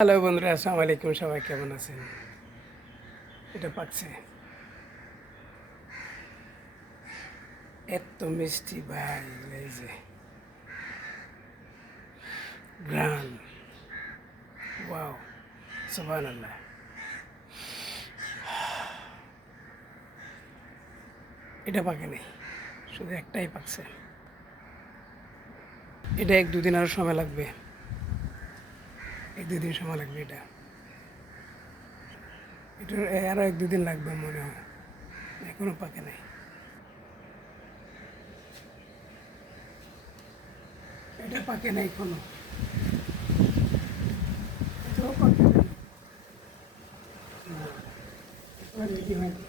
Hello বন্ধুরা, আসসালামু আলাইকুম। সবাই কেমন আছেন? এটা পাকছে, এত মিষ্টি ভাই। এই যে গ্রান, ওয়াও, সুবহানাল্লাহ। এটা পাকে নেই, শুধু একটাই পাকছে। এটা এক দুদিন আরও সময় লাগবে, এক দুদিন সময় লাগবে। এটার আরও এক দুদিন লাগবে মনে হয়, এখনো পাকে নাই। এটা পাকে নাই এখনো, এটাও পাকে নাই, রেডি হয়নি।